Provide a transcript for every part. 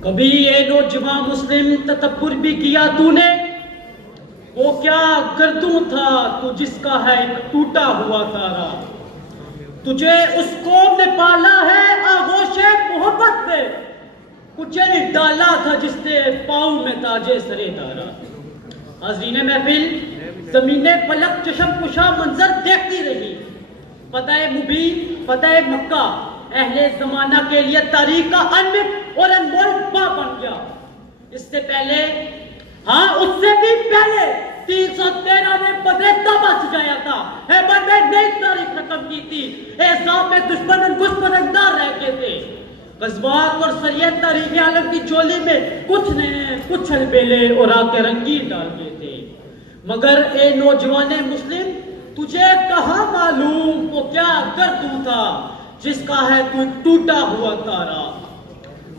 कभी ये नौजवान मुस्लिम तदब्बुर भी किया तूने? वो क्या गर्दू था तू जिसका है एक टूटा हुआ तारा। तुझे उस कौम ने पाला है आगोशे मोहब्बत में, कुचल डाला था जिसने पाँव में ताजे सरे दारा। हाज़रीन महफिल, ज़मीने पलक चशम कुशा मंजर देखती रही। फतह मुबीन, फतह मक्का अहले ज़माना के लिए तारीख का अनमित और अनमोल बाब बन गया। इससे पहले, हाँ उससे भी पहले 313 में बदरे तबा सजाया था। हैबर में नई तारीख रकम की थी। एहसाब में दुश्मन गुस्पनदार रह गए थे। गज़वात और सरियत तारीख आलम की चोली में कुछ नए कुछ अलबेले और आके रंगीन डाल दिए थे। मगर ए नौजवान मुस्लिम, तुझे कहाँ मालूम वो क्या गर्दू था जिसका है तू टूटा हुआ तारा।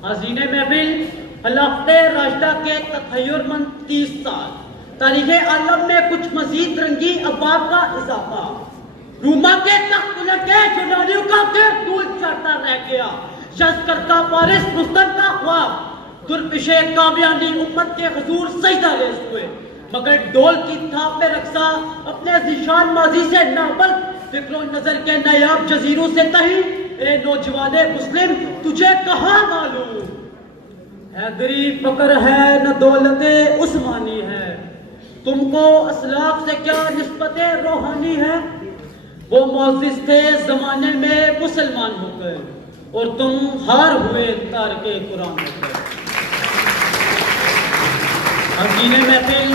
हाज़रीन महफिल, खिलाफते राशिदा के तखय्युरमंद 30 साल, तारीख़े आलम में कुछ मजीद रंगी अबाब का इजाफा, रूमा के तख्त लगे जुनानियों का फिर दूल चढ़ता रह गया। शस्कर का वारिस रुस्तम का ख्वाब, दुर्पिशे कामयाबी उम्मत के हुजूर सजदा रेज़ हुए। मगर डोल की थाप में रक्सा अपने ज़ीशान माजी से नाबल फिक्रो नजर के नायाब जजीरों से तही। ए नौजवाने मुस्लिम, तुझे कहाँ मालूम हैदरी फकर है न दौलते उस्मानी है। तुमको असलाफ से क्या निस्बते रूहानी है। वो मोअज़्ज़िज़ थे जमाने में मुसलमान होकर और तुम हार हुए तारके कुरान होकर। हज़ीने महफिल,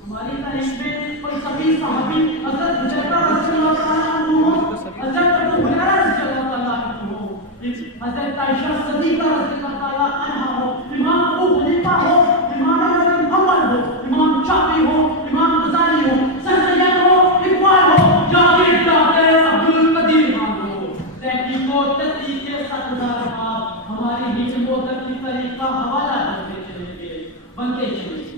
हमारी तारीख में कोई सभी सहाबी हज़रत हुज़ैफा हज़रत आयशा सिद्दीक़ा रज़ियल्लाहु अन्हा हो, इमाम अबू हनीफा हो, इमाम अहमद हो, इमाम शाफ़ी हो, इमाम गज़ाली हो, सैयद हो, इक़बाल हो, जाकिर जाकिर अब्दुल कदीर खान हो, तहक़ीक़ो तहक़ीक़ के 7,000 बात हमारी हिम्मत और तरीक़ का हवाला करते चलेंगे, बनते चलेंगे।